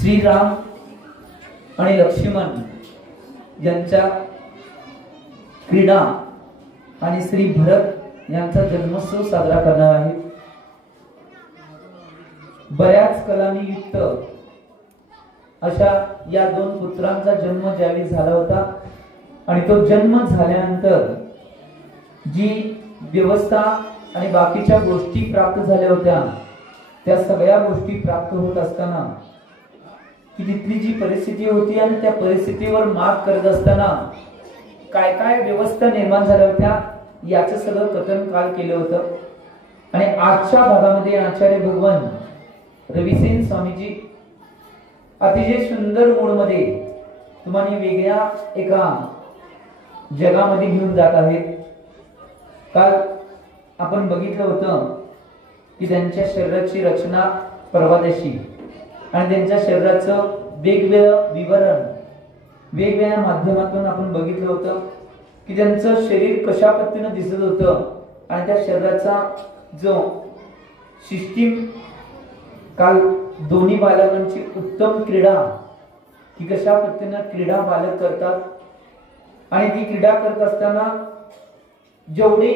श्रीराम आणि लक्ष्मण यांच्या क्रीडा आणि श्री भरत यांचा जन्मोत्सव साजरा करणार आहे। बऱ्याच कलांनी युक्त अशा या दोन पुत्रांचा जन्म ज्यावेळी झाला होता आणि तो जन्म झाल्यानंतर जी व्यवस्था आणि बाकीच्या गोष्टी प्राप्त झाल्या होत्या त्या सगळ्या गोष्टी प्राप्त होत असताना की तिथली जी परिस्थिती होती आणि त्या परिस्थितीवर मात करत असताना काय काय व्यवस्था निर्माण झाल्या होत्या याचं सगळं कथन काल केलं होतं। आणि आजच्या भागामध्ये आचार्य भगवान रविसेन स्वामीजी अतिशय सुंदर मूड मध्ये तुम्हाला वेगळ्या एका जगामध्ये घेऊन जात आहेत। काल आपण बघितलं होतं की त्यांच्या शरीराची रचना परवादेशी आणि त्यांच्या शरीराचं वेगवेगळं विवरण वेगवेगळ्या माध्यमातून आपण बघितलं होतं की त्यांचं शरीर कशा पद्धतीने दिसत होतं आणि त्या शरीराचा जो सिस्टीम काल दोन्ही बालकांची उत्तम क्रीडा की कशा पद्धतीने क्रीडा बालक करतात आणि ती क्रीडा करत असताना जेवढे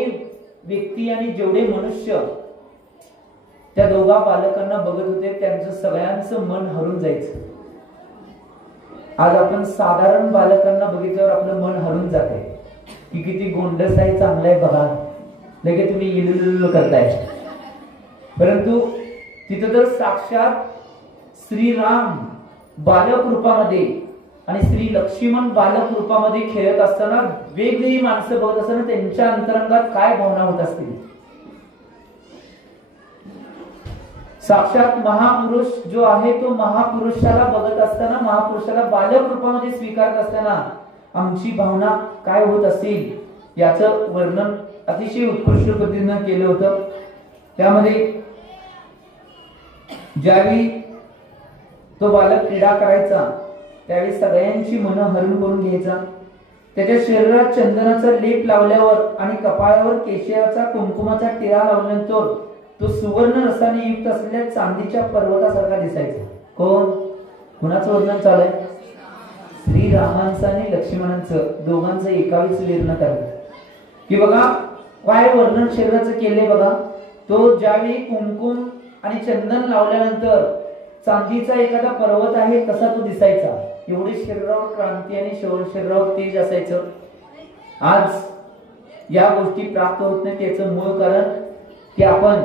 व्यक्ती आणि जेवढे मनुष्य त्या दोघा बालकांना बघत होते त्यांचं सगळ्यांचं मन हरून जायचं। आज आपण साधारण बालकांना बघितल्यावर आपलं मन हरून जाते की किती गोंडस आहे, चांगलं आहे बघा, लगेच तुम्ही इलुलुलु करताय। परंतु तिथं तर साक्षात श्रीराम बालक रूपामध्ये आणि श्री लक्ष्मण बालक रूपामध्ये खेळत असताना वेगवेगळी माणसं बघत असताना त्यांच्या अंतरंगात काय भावना होत असतील। साक्षात महापुरुष जो आहे तो महापुरुषाला बघत असताना महापुरुषाला बालक रूपामध्ये स्वीकारत असताना आमची भावना काय होत असेल याचं वर्णन अतिशय उत्कृष्ट पद्धतीने केलं होतं। त्यामध्ये ज्यावेळी तो बालक क्रीडा करायचा त्यावेळी सगळ्यांची मनं हरण करून घ्यायचा। त्याच्या शरीरात चंदनाचा लेप लावल्यावर आणि कपाळावर केशराचा कुंकुमाचा टिळा लावल्यानंतर तो सुवर्ण रसाने युक्त असलेल्या चांदीच्या पर्वतासारखा दिसायचा। कोण कुणाचं वर्णन चालू आहे? श्रीरामांचं आणि लक्ष्मणांचं दोघांचं एकावीच वर्णन करत की बघा काय वर्णन शरीराचं केले बघा। तो ज्यावेळी कुंकुम आणि चंदन लावल्यानंतर चांदीचा एखादा पर्वत आहे तसा तो दिसायचा। एवढे शरीरावर क्रांती आणि शरीरावर तेज असायचं। आज या गोष्टी प्राप्त होत नाही त्याचं मूळ कारण की आपण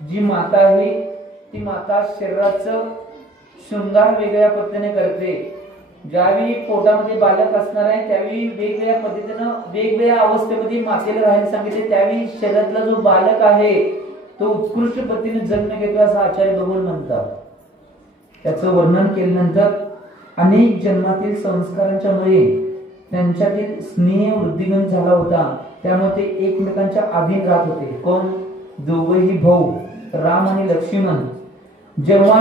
जी माता आहे ती माता शरीराचं शृंगार वेगळ्या पद्धतीने करते। ज्यावेळी पोटामध्ये बालक असणार आहे त्यावेळी वेगवेगळ्या पद्धतीनं वेगवेगळ्या अवस्थेमध्ये मातेला राहायला सांगितले। त्यावेळी शरीरातला जो बालक आहे तो उत्कृष्ट पद्धतीने जन्म घेतो असं आचार्य भगवान म्हणतात। त्याचं वर्णन केल्यानंतर अनेक जन्मातील संस्कारांच्या मुळे त्यांच्यातील स्नेह वृद्धिंगत झाला होता। त्यामुळे ते एकमेकांच्या अधीन राहत होते। कोण? दोघेही भाऊ राम आणि लक्ष्मण। जेव्हा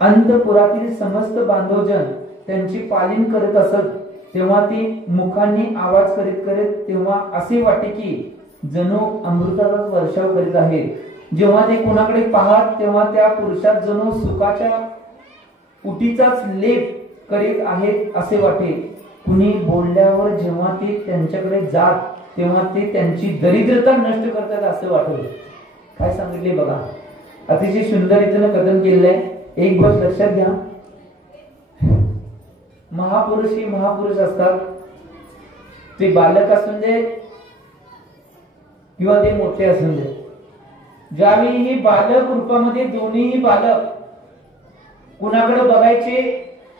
अंतपुरातील समस्त बांधवजन त्यांची पालन करत असत तेव्हा ती मुखांनी आवाज करीत करीत तेव्हा असे वाटे की जणू अमृताचा वर्षाव करीत आहेत। जेव्हा ते कोणाकडे पाहत तेव्हा त्या पुरुषात जणू सुखाच्या उटीचाच लेप करीत आहेत असे वाटे। कुणी बोलल्यावर जेव्हा ते त्यांच्याकडे जात तेव्हा ते त्यांची दरिद्रता नष्ट करतात असं वाटत। काय सांगितले बघा, अतिशय सुंदर रीतीने कथन केलेलं आहे। एक गोष्ट लक्षात घ्या, महापुरुष ही महापुरुष असतात, ते बालक असून दे किंवा ते मोठे असून दे। ज्यावेळी ही बालक रूपामध्ये दोन्हीही बालक कुणाकडे बघायचे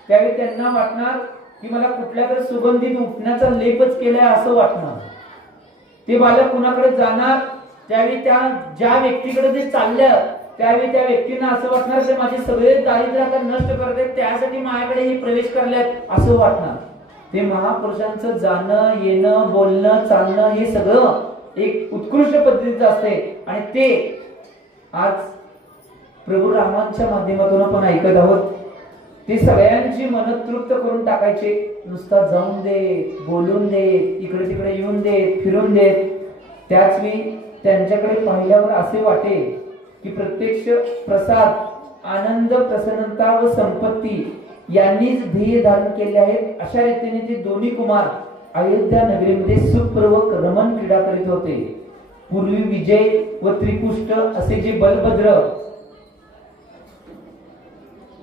त्यावेळी त्यांना वाटणार की मला कुठल्या तरी सुगंधित उठण्याचा लेपच केलाय असं वाटणार। ते बालक कुणाकडे जाणार त्यावेळी त्या ज्या व्यक्तीकडे ते चाललं त्यावेळी त्या व्यक्तींना असं वाटणार की माझे सगळे दारिद्र्य आता नष्ट करते त्यासाठी माझ्याकडे हे प्रवेश करल्यात असं वाटणार। ते महापुरुषांचं जाणं येणं बोलणं चालणं हे सगळं एक उत्कृष्ट पद्धतीचं असते आणि ते आज प्रभू रामांच्या माध्यमातून आपण ऐकत आहोत। ते सगळ्यांची मन तृप्त करून टाकायचे, नुसता जाऊन दे, बोलून दे, इकडे तिकडे येऊन दे, फिरून दे। त्याच वेळी त्यांच्याकडे पाहिल्यावर असे वाटे की प्रत्यक्ष प्रसाद, आनंद, प्रसन्नता व संपत्ती यांनीच ध्येय धारण केले आहेत, अशा रीतीने ते दोन्ही कुमार अयोध्या नगरीमध्ये सुखपूर्वक रमण क्रीडा करीत होते. पूर्वी विजय व त्रिपुष्ट असे जे बलभद्र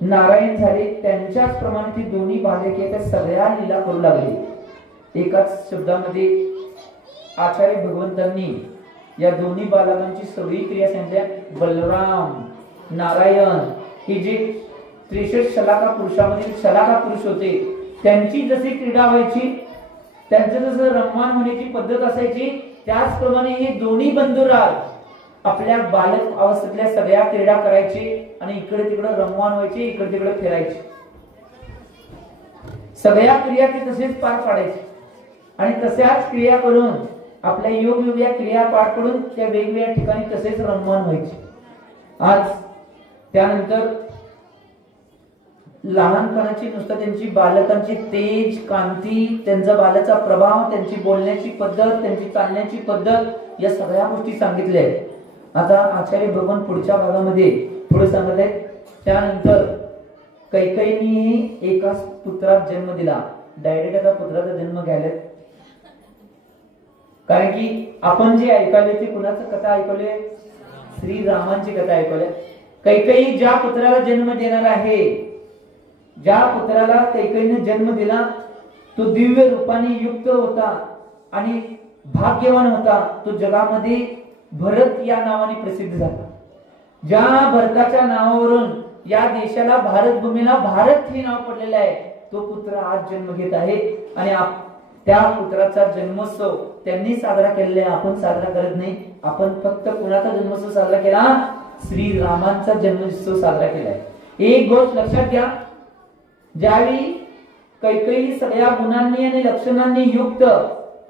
नारायण झाले, त्यांच्याच प्रमाणे ती दोन्ही बालके त्या सगळ्या लीला करू लागली. एकाच शब्दामध्ये आचार्य भगवंतांनी या दोन्ही बालकांची सगळी क्रिया सांगितल्या. बलराम, नारायण हे जे 63 शलाका पुरुषामध्ये शलाका पुरुष होते, त्यांची जशी क्रीडा व्हायची, त्यांचं जसं रममान होण्याची पद्धत असायची, त्याचप्रमाणे हे दोन्ही बंधुराज आपल्या बालक अवस्थेतल्या सगळ्या क्रीडा करायचे आणि इकडे तिकडे रममान व्हायचे, इकडे तिकडे फिरायचे. सगळ्या क्रिया ते तसेच पार पाडायचे आणि तशाच क्रिया करून आपल्या योगयोग्य क्रिया पार पडून त्या वेगवेगळ्या ठिकाणी तसेच रममान व्हायचे. आज त्यानंतर लहानपणाची नुसतं त्यांची बालकांची तेज, कांती, त्यांचा बालाचा प्रभाव, त्यांची बोलण्याची पद्धत, त्यांची चालण्याची पद्धत, या सगळ्या गोष्टी सांगितल्या आहेत. आता आचार्य भगवान पुढच्या भागामध्ये पुढे सांगत आहेत. त्यानंतर कैकेयीने एका पुत्रास जन्म दिला. डायरेक्ट आता पुत्राचा जन्म घ्यायला, कारण की आपण जे ऐकले ते कुणाचं कथा ऐकले? श्रीरामांची कथा ऐकले. कैकेयी ज्या पुत्राला जन्म देणार आहे, ज्या पुत्राला कैकेयीने जन्म दिला, तो दिव्य रूपाने युक्त होता आणि भाग्यवान होता. तो जगामध्ये भरत या नावाने प्रसिद्ध झाला. ज्या भरताच्या नावावरून या देशाला, भारत भूमीला भारत हे नाव पडलेलं आहे, तो पुत्र आज जन्म घेत आहे आणि त्या पुत्राचा जन्मोत्सव त्यांनी साजरा केलेला आहे, आपण साजरा करत नाही. आपण फक्त कुणाचा जन्मोत्सव साजरा केला? श्रीरामांचा जन्मोत्सव साजरा केलाय. एक गोष्ट लक्षात घ्या, ज्यावेळी कैकेयी सगळ्या गुणांनी आणि लक्षणांनी युक्त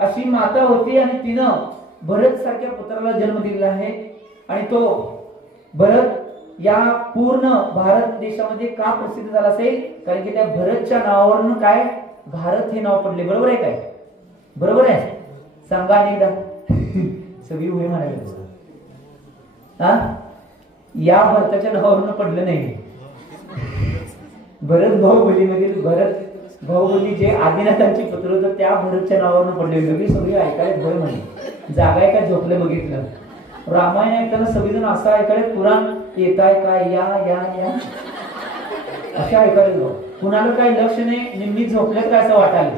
अशी माता होती आणि तिनं भरत सारख्या पुत्राला जन्म दिलेला आहे, आणि तो भरत या पूर्ण भारत देशामध्ये का प्रसिद्ध झाला असेल? कारण की त्या भरतच्या नावावरून काय भारत हे नाव पडले. बरोबर आहे काय? बरोबर आहे? सांगा अनेकदा. सगळी होय म्हणायला. या भरताच्या नावावरून पडलं नाही. भरत भाऊबलीमधील भरत भाऊबली जे आदिनाथांचे पुत्र होते, त्या भरतच्या नावावरून पडले. सगळी ऐकायला भय म्हणे, जागाय का झोपलं बघितलं. रामायण ऐकताना सगळेजण असं ऐकायला, पुराण येताय काय, या या या अशा ऐकायला. कुणाला काही लक्ष नाही, निम्मी झोपल्यात काय असं वाटायला.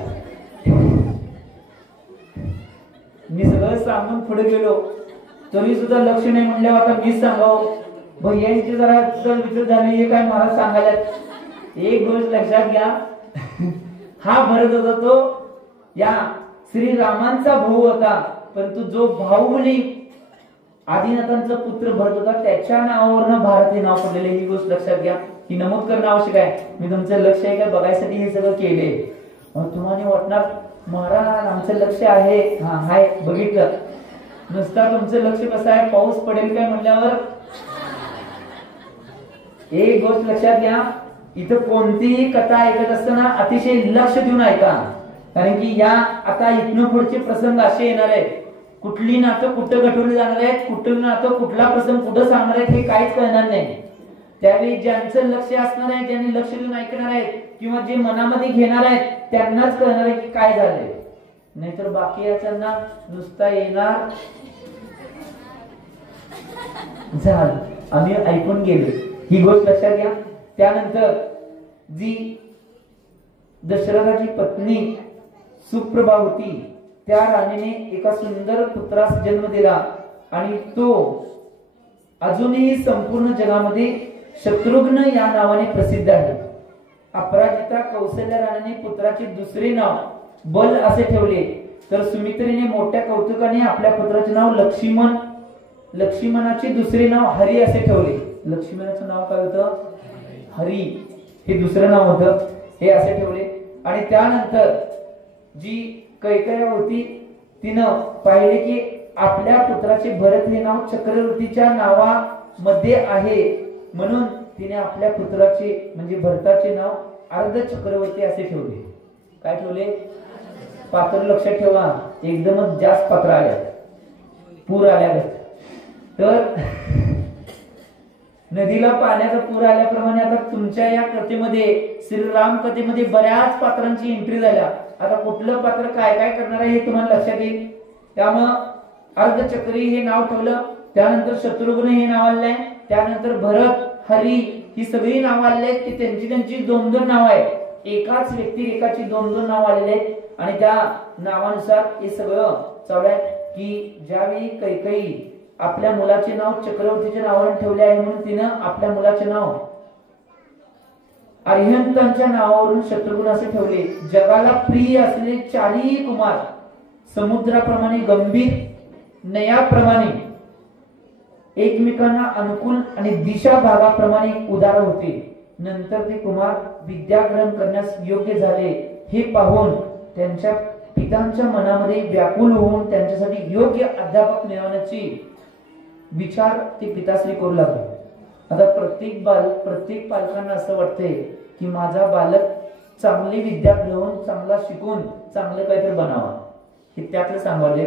मी सगळं सांगून पुढे गेलो तरी सुद्धा लक्ष नाही म्हणल्यावर आता मीच सांगावं. भैयांची जरा विचार झाली, हे काय महाराज सांगायला. एक गोष्ट लक्षात घ्या, हा भरत होता तो या श्रीरामांचा भाऊ होता, परंतु जो बाहुबली आदिनाथांचा पुत्र भरत होता, त्याच्या नावावरून भारत हे नाव पडलेले. ही गोष्ट लक्षात घ्या, ही नमूद करणं आवश्यक आहे. मी तुमचं लक्ष आहे का बघायसाठी हे सगळं केले. तुम्हाला वाटणार महाराज आमचं लक्ष आहे. हा हाय, बघितलं. नुसता तुमचं लक्ष कसं आहे, पाऊस पडेल काय म्हणल्यावर. एक गोष्ट लक्षात घ्या, इथं कोणतीही कथा ऐकत असताना अतिशय लक्ष देऊन ऐका, कारण की या आता इथनं पुढचे प्रसंग असे येणार आहेत. कुठली नातं कुठं गठवली जाणार आहेत, कुठलं नातं कुठला प्रसंग कुठं सांगणार आहेत, हे काहीच कळणार नाही. त्यावेळी ज्यांचं लक्ष असणार आहे, ज्यांनी लक्ष देऊन ऐकणार आहेत किंवा जे मनामध्ये घेणार आहेत, त्यांनाच कळणार आहे की काय झालंय. नाहीतर बाकी याच्यांना नुसता येणार, झालं, आम्ही ऐकून गेलो. ही गोष्ट लक्षात घ्या. त्यानंतर जी दशरथाची पत्नी सुप्रभा होती, त्या राणीने एका सुंदर पुत्रास जन्म दिला आणि तो अजूनही संपूर्ण जगामध्ये शत्रुघ्न या नावाने प्रसिद्ध आहे. अपराजिता कौशल्य राणीने पुत्राचे दुसरे नाव बल असे ठेवले, तर सुमित्रेने मोठ्या कौतुकाने आपल्या पुत्राचे नाव लक्ष्मण, लक्ष्मणाचे दुसरे नाव हरी असे ठेवले. लक्ष्मणाचं नाव काय होतं? हरी हे दुसरं नाव होतं, हे असे ठेवले. आणि त्यानंतर जी कैकेयी होती, तिनं पाहिले की आपल्या पुत्राचे भरत हे नाव चक्रवर्तीच्या नावामध्ये आहे, म्हणून तिने आपल्या पुत्राचे म्हणजे भरताचे नाव अर्ध चक्रवर्ती असे ठेवले. काय ठेवले? पात्र लक्षात ठेवा, एकदमच जास्त पात्र आल्या, पूर आल्या. तर नदीला पाण्याचा पूर आल्याप्रमाणे आता तुमच्या या कथेमध्ये, श्रीराम कथेमध्ये बऱ्याच पात्रांची एंट्री झाल्या. आता कुठलं पात्र काय काय करणार आहे हे तुम्हाला लक्षात येईल. त्यामुळं अर्धचक्री हे नाव ठेवलं, त्यानंतर शत्रुघ्न हे नाव आलंय, त्यानंतर भरत, हरी ही सगळी नाव आलेली आहेत. की त्यांची त्यांची 2-2 नाव आहेत. एकाच व्यक्तिरेखाची 2-2 नाव आलेले आहेत. आणि त्या नावानुसार हे सगळं चालू आहे. की ज्यावेळी कैकेयी आपल्या मुलाचे नाव चक्रवर्तीच्या नावाने ठेवले आहे, म्हणून तिनं आपल्या मुलाचे नाव अरिहंतांच्या नावावरून शत्रुघ्न असे ठेवले. जगाला प्रिय असलेले 4ही कुमार समुद्राप्रमाणे गंभीर, नयाप्रमाणे एकमेकांना अनुकूल आणि दिशा भागाप्रमाणे उदार होते. नंतर ते कुमार विद्या ग्रहण करण्यास योग्य झाले हे पाहून त्यांच्या पितांच्या मनामध्ये व्याकुल होऊन त्यांच्यासाठी योग्य अध्यापक मिळवण्याची विचार ते पिताश्री करू लागले. आता प्रत्येक पालकांना असं वाटतंय की माझा बालक चांगली विद्या घेऊन, चांगला शिकून, चांगलं काहीतरी बनावा. हे त्यातलं सांगावले.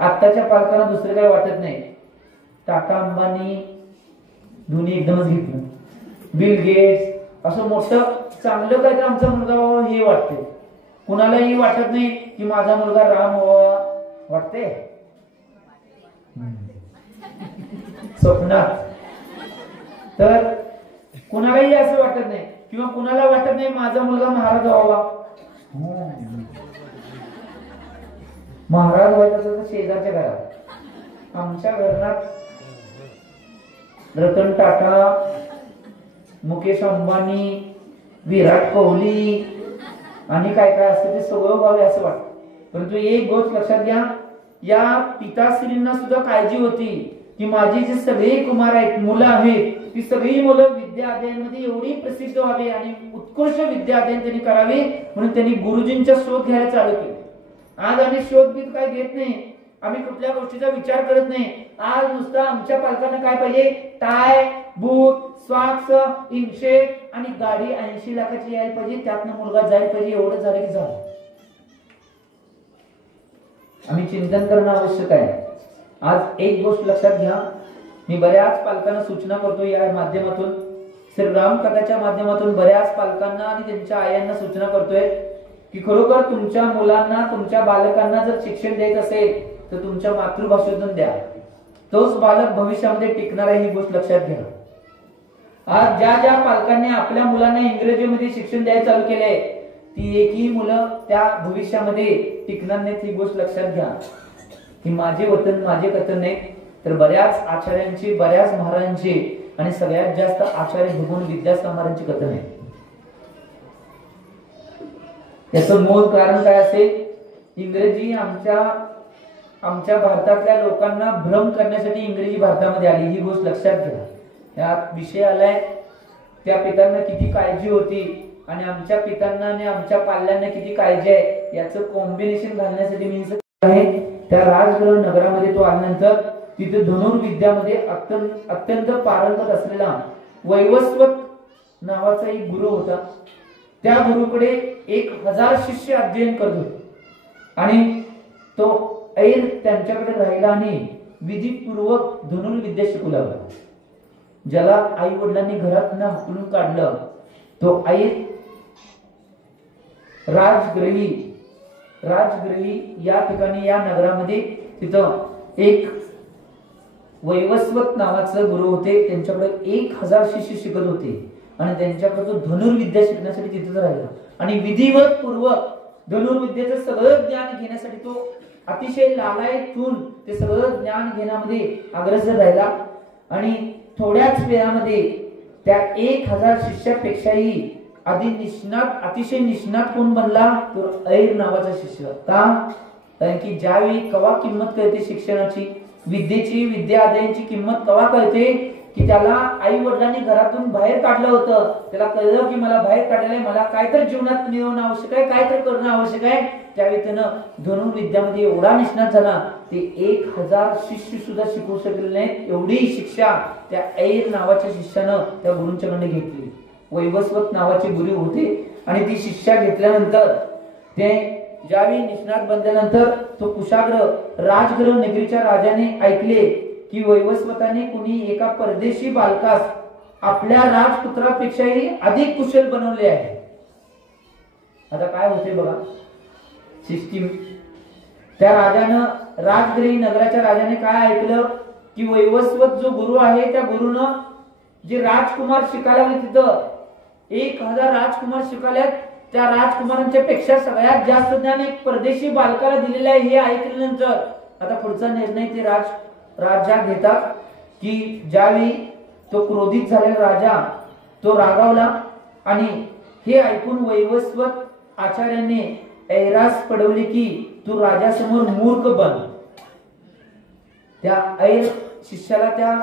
आत्ताच्या पालकांना दुसरं काही वाटत नाही. टाटा अंबानी दोन्ही एकदमच घेतलं, बिल गेट्स असं मोठं चांगलं काहीतरी आमचा मुलगा व्हावा हे वाटते. कुणालाही वाटत नाही की माझा मुलगा राम व्हावा. वाटते स्वप्नात. तर कुणालाही असं वाटत नाही, किंवा कुणाला वाटत नाही माझा मुलगा महाराज व्हावा. महाराज व्हायचं असेल तर शेजारच्या घरात. आमच्या घरात रतन टाटा, मुकेश अंबानी, विराट कोहली आणि काय काय असतं ते सगळं व्हावे असं वाटतं. परंतु एक गोष्ट लक्षात घ्या, या पिताश्रींना सुद्धा काळजी होती की माझी जे सगळे कुमार आहेत, मुलं आहेत, ती सगळी मुलं विद्या अध्ययनामध्ये एवढी प्रसिद्ध व्हावी आणि उत्कृष्ट विद्या अध्ययन त्यांनी करावे, म्हणून त्यांनी गुरुजींचा शोध घ्यायला चालू केले. आज आम्ही शोध बीत काय घेत नाही, आम्ही कुठल्या गोष्टीचा विचार करत नाही. आज नुसतं आमच्या पालकांना काय पाहिजे, टाय, बूट, सॉक्स, इनशेट आणि गाडी 80 लाखाची यायला पाहिजे, त्यातनं मुलगा जायला पाहिजे, एवढं झालं की झालं. आम्ही चिंतन करणं आवश्यक आहे. आज एक गोष्ट लक्षात घ्या, मी बऱ्याच पालकांना सूचना करतो या माध्यमातून, श्रीराम कथाच्या माध्यमातून बऱ्याच पालकांना आणि त्यांच्या आयांना सूचना करतोय की खरोखर तुमच्या मुलांना, तुमच्या बालकांना जर शिक्षण द्यायचं असेल तर तुमच्या मातृभाषेतून द्या. तोच बालक भविष्यामध्ये टिकणार आहे, ही गोष्ट लक्षात घ्या. आज ज्या ज्या पालकांनी आपल्या मुलांना इंग्रजीमध्ये शिक्षण द्यायला चालू केलंय, ती एकही मुलं त्या भविष्यामध्ये टिकणार नाहीत, ही गोष्ट लक्षात घ्या. की माझे वतन माझे कथन नाही, तर बऱ्याच आचार्यांची, बऱ्याच महाराजांची आणि सगळ्यात जास्त आचार्य भगवान विद्यासागरांची कथन आहे. याचं मूळ कारण काय असेल, इंग्रजी आमच्या भारतातल्या लोकांना भ्रम करण्यासाठी इंग्रजी भारतामध्ये आली, ही गोष्ट लक्षात घ्या. यात विषय आलाय त्या पितांना किती काळजी होती आणि आमच्या पितांना आणि आमच्या पाल्यांना किती काळजी आहे, याचं कॉम्बिनेशन घालण्यासाठी मी आहे. त्या राजगृह नगरामध्ये तो आल्यानंतर तिथे धनुर्विद्यामध्ये अत्यंत पारंगत असलेला वैवस्वत नावाचा एक गुरु होता. त्या गुरुकडे 1000 शिष्य अध्ययन करत होते आणि तो ऐर त्यांच्याकडे राहिला आणि विधीपूर्वक धनुर्विद्या शिकू लागला. ज्याला आई वडिलांनी घरात हाकलून काढलं, तो ऐर राजगृही या ठिकाणी, या नगरामध्ये तिथं एक वैवस्वत नावाचं गुरु होते. त्यांच्याकडे 1000 शिष्य शिकत होते आणि त्यांच्याकडे तो धनुर्विद्या शिकण्यासाठी तिथेच राहिला आणि विधिवत पूर्वक धनुर्विद्येचं सगळं ज्ञान घेण्यासाठी तो अतिशय लालायत होऊन ते सगळं ज्ञान घेण्यामध्ये अग्रसर राहिला. आणि थोड्याच वेळामध्ये त्या 1000 शिष्यापेक्षाही अतिशय निष्णात कोण बनला, तो ऐर नावाचा शिष्य. का? कारण की ज्यावेळी कवा किंमत कळते शिक्षणाची, विद्येची, विद्या अध्ययनाची किंमत कवा कळते की त्याला आई वडिलांनी घरातून बाहेर काढलं होतं, त्याला कळलं की मला बाहेर काढलंय, मला काय तर जीवनात मिळवणं आवश्यक आहे, काय तर करणं आवश्यक आहे. त्यावेळी त्यानं धनुर्विद्यामध्ये एवढा निष्णात झाला, ते 1000 शिष्य सुद्धा शिकू शकले नाहीत, एवढी शिक्षा त्या ऐर नावाच्या शिष्यानं त्या गुरूंच्याकडे घेतली. वैवस्वत नावाचे गुरु होते आणि ती शिक्षा घेतल्यानंतर ते ज्यावेळी निष्णात बनल्यानंतर तो कुशाग्र राजगृह नगरीच्या राजाने ऐकले की वैवस्वताने कुणी एका परदेशी बालकास आपल्या राजपुत्रापेक्षाही अधिक कुशल बनवले आहे. आता काय होते बघा सिस्टीम. त्या राजानं राजगिरी नगराच्या राजाने काय ऐकलं की वैवस्वत जो गुरु आहे त्या गुरुनं जे राजकुमार शिकायला तिथं 1000 राजकुमार शिकायला, त्या राजकुमारांच्या पेक्षा सगळ्यात जास्त ज्ञान एक परदेशी बालकाला दिलेलं आहे. हे ऐकल्यानंतर आता पुढचा निर्णय ते राजा घेतात की ज्यावेळी तो क्रोधित झालेला राजा तो रागावला आणि हे ऐकून वैवस्वत आचार्याने ऐरास पडवले की तू राजासमोर मूर्ख बन. त्या ऐर शिष्याला त्या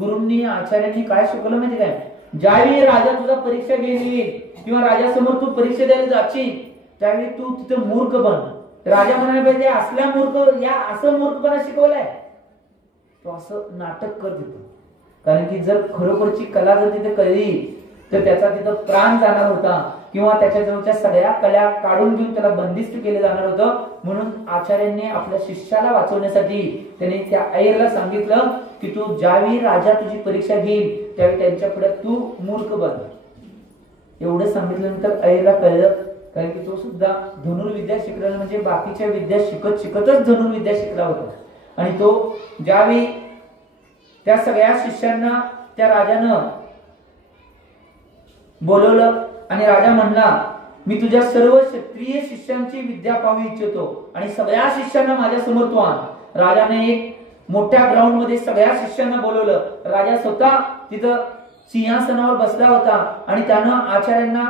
गुरूंनी आचार्यांनी काय शिकवलं माहिती काय, ज्यावेळी राजा तुझा परीक्षा घेईल किंवा राजासमोर तू परीक्षा द्यायला जाशील त्यावेळी तू तिथे मूर्ख बन. राजा म्हणायला पाहिजे असल्या मूर्ख या असं मूर्खपणा शिकवलाय तो असं नाटक कर तिथं. कारण की जर खरोखरची कला जर तिथे कळली तर त्याचा तिथं प्राण जाणार होता किंवा त्याच्या जवळच्या सगळ्या कला काढून घेऊन त्याला बंदिस्त केले जाणार होतं. म्हणून आचार्यांनी आपल्या शिष्याला वाचवण्यासाठी त्याने त्या ऐरला सांगितलं की तू ज्यावेळी राजा तुझी परीक्षा घेईल त्यावेळी त्यांच्या पुढे तू मूर्ख बन. एवढं सांगितल्यानंतर ऐरला कळलं, कारण की तो सुद्धा धनुर्विद्या शिकला म्हणजे बाकीच्या विद्या शिकत शिकतच धनुर्विद्या शिकला होता. आणि तो ज्यावेळी त्या सगळ्या शिष्यांना त्या राजानं बोलवलं आणि राजा म्हणला मी तुझ्या सर्व क्षत्रिय शिष्यांची विद्या पाहू इच्छितो आणि सगळ्या शिष्यांना माझ्या समोर तू आण. राजाने एक मोठ्या ग्राउंड मध्ये सगळ्या शिष्यांना बोलवलं. राजा स्वतः तिथं सिंहासनावर बसला होता आणि त्यानं आचार्यांना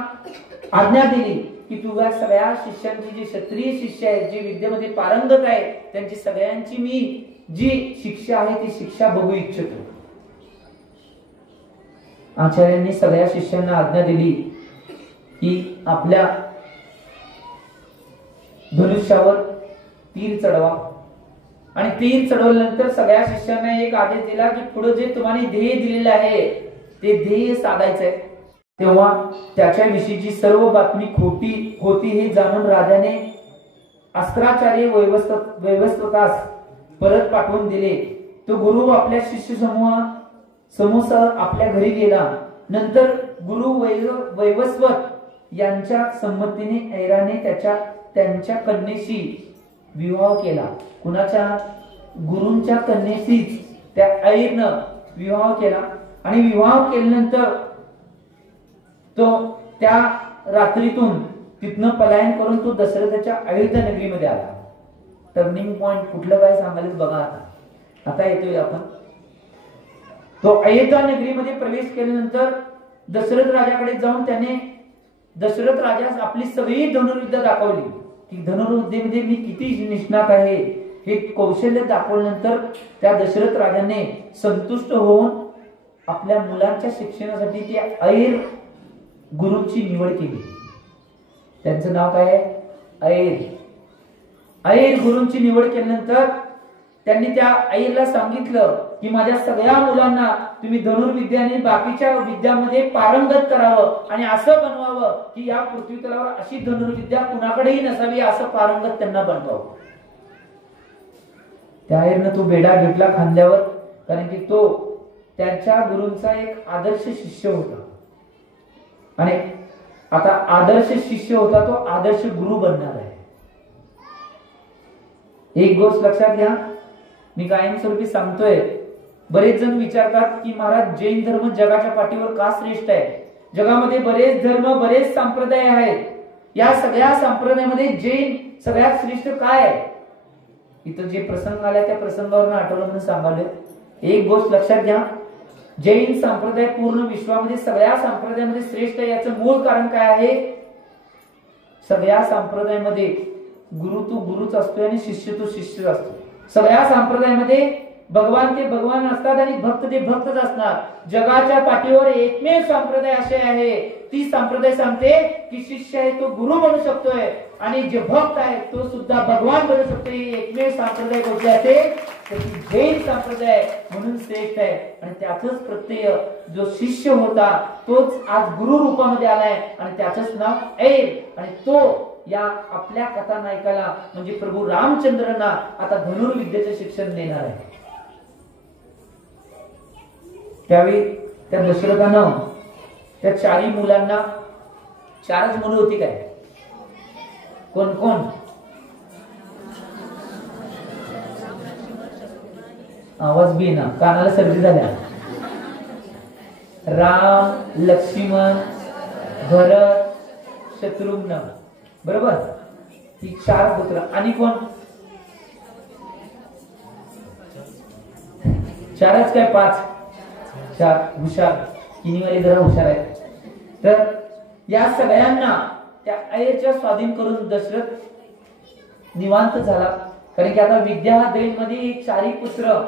आज्ञा दिली की तुझ्या सगळ्या शिष्यांची जी क्षत्रिय शिष्य आहेत जे विद्येमध्ये पारंगत आहे त्यांची सगळ्यांची मी जी शिक्षा आहे ती शिक्षा बघू इच्छितो. आचार्यांनी सगळ्या शिष्यांना आज्ञा दिली की आपल्या धनुष्यावर तीर चढवा आणि तीर चढवल्यानंतर सगळ्या शिष्यांना एक आदेश दिला की पुढे जे तुम्हाला ध्येय दिलेलं आहे ते ध्येय साधायचंय. तेव्हा त्याच्याविषयीची सर्व बातमी खोटी होती हे जाणून राजाने अस्त्राचार्य वैवस्वतास परत पाठवून दिले. तो गुरु आपल्या शिष्य समूह आपल्या घरी गेला. नंतर गुरु वैवस्वत यांच्या संमतीने ऐराने त्यांच्या कन्येशी विवाह केला. कुणाच्या? गुरूंच्या कन्येशीच त्या ऐरनं विवाह केला आणि विवाह केल्यानंतर तो त्या रात्रीतून तिथनं पलायन करून तो दशरथाच्या अयोध्या नगरीमध्ये आला. टर्निंग पॉइंट कुठलं काय सांगायला बघा. आता येतोय आपण. तो अयोध्या नगरीमध्ये प्रवेश केल्यानंतर दशरथ राजाकडे जाऊन त्याने दशरथ राजास आपली सगळी धनुर्विद्या दाखवली की धनुर्विद्येमध्ये मी किती निष्णात आहे हे कौशल्य दाखवल्यानंतर त्या दशरथ राजाने संतुष्ट होऊन आपल्या मुलांच्या शिक्षणासाठी त्या ऐर गुरूंची निवड केली. त्यांचं नाव काय आहे? ऐर गुरूंची निवड केल्यानंतर त्यांनी त्या ऐरला सांगितलं की माझ्या सगळ्या मुलांना तुम्ही धनुर्विद्या आणि बाकीच्या विद्यामध्ये पारंगत करावं आणि असं बनवावं की या पृथ्वी तलावर अशी धनुर्विद्या कुणाकडेही नसावी असं पारंगत त्यांना बनवावं. त्या ऐरनं तो बेडा घेतला खांद्यावर, कारण की तो त्यांच्या गुरूंचा एक आदर्श शिष्य होता आणि आता आदर्श शिष्य होता तो आदर्श गुरु बनणार आहे. एक गोष्ट लक्षात घ्या, मी कायमस्वरूपी सांगतोय. बरेच जण विचारतात की महाराज जैन धर्म जगाच्या पाठीवर का श्रेष्ठ आहे? जगामध्ये बरेच धर्म बरेच संप्रदाय आहेत. या सगळ्या संप्रदायामध्ये जैन सगळ्यात श्रेष्ठ काय आहे? इथं जे प्रसंग आले त्या प्रसंगावरून आठवलं म्हणून सांगायला. एक गोष्ट लक्षात घ्या, जैन संप्रदाय पूर्ण विश्वामध्ये सगळ्या संप्रदायामध्ये श्रेष्ठ आहे. याचं मूळ कारण काय आहे? सगळ्या संप्रदायामध्ये गुरु तो गुरुच असतो आणि शिष्य तो शिष्यच असतो. सगळ्या संप्रदायामध्ये भगवान ते भगवान असतात आणि भक्त ते भक्तच असणार. जगाच्या पाठीवर एकमेव संप्रदाय असे आहे, ती संप्रदाय सांगते की शिष्य आहे तो गुरु बनू शकतोय आणि जे भक्त आहे तो सुद्धा भगवान बनू शकतो. एकमेव संप्रदाय कुठले असेल तर जैन संप्रदाय म्हणून श्रेष्ठ आहे आणि त्याचंच प्रत्यय जो शिष्य होता तोच आज गुरु रूपामध्ये आलाय आणि त्याचंच नाव ऐर. आणि तो या आपल्या कथानायकाला म्हणजे प्रभू रामचंद्रांना आता धनुर्विद्येचं शिक्षण देणार आहे. त्यावेळी त्या दशरथानं त्या चारही मुलांना, चारच मुलं होती काय, कोण कोण, आवाज बी ना, कानाला सर्दी झाल्या, राम, लक्ष्मण, भरत, शत्रुघ्न, बरोबर, ही 4 पुत्र. आणि कोण, 4च काय 5, 4, हुशार, किनीवाले जरा हुशार आहेत. तर या सगळ्यांना त्या अयोध्येच्या स्वाधीन करून दशरथ निवांत झाला. कारण की आता विद्या अध्ययन मध्ये 4ही पुत्र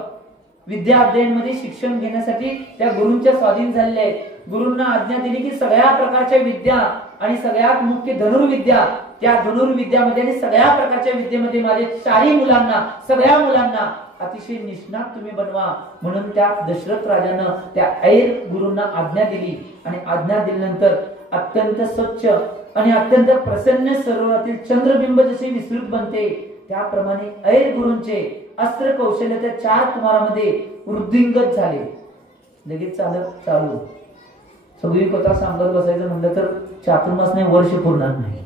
विद्या अध्ययन मध्ये शिक्षण घेण्यासाठी त्या गुरूंच्या स्वाधीन झालेले आहेत. गुरूंना आज्ञा दिली की सगळ्या प्रकारच्या विद्या आणि सगळ्यात मुख्य धनुर्विद्या, त्या धनुर्विद्यामध्ये आणि सगळ्या प्रकारच्या विद्येमध्ये माझे 4ही मुलांना, सगळ्या मुलांना अतिशय निष्णात तुम्ही बनवा. म्हणून त्या दशरथ राजानं त्या ऐर गुरूंना आज्ञा दिली. आणि आज्ञा दिल्यानंतर अत्यंत स्वच्छ आणि अत्यंत प्रसन्न सरोवरातील चंद्रबिंब जसे विस्तृत बनते, त्याप्रमाणे ऐर गुरूंचे अस्त्र कौशल्य त्या 4 कुमारामध्ये वृद्धिंगत झाले. लगेच चालू सगळी कथा सांगत बसायचं म्हणलं तर चातुर्मास नाही, वर्ष पुरणार नाही.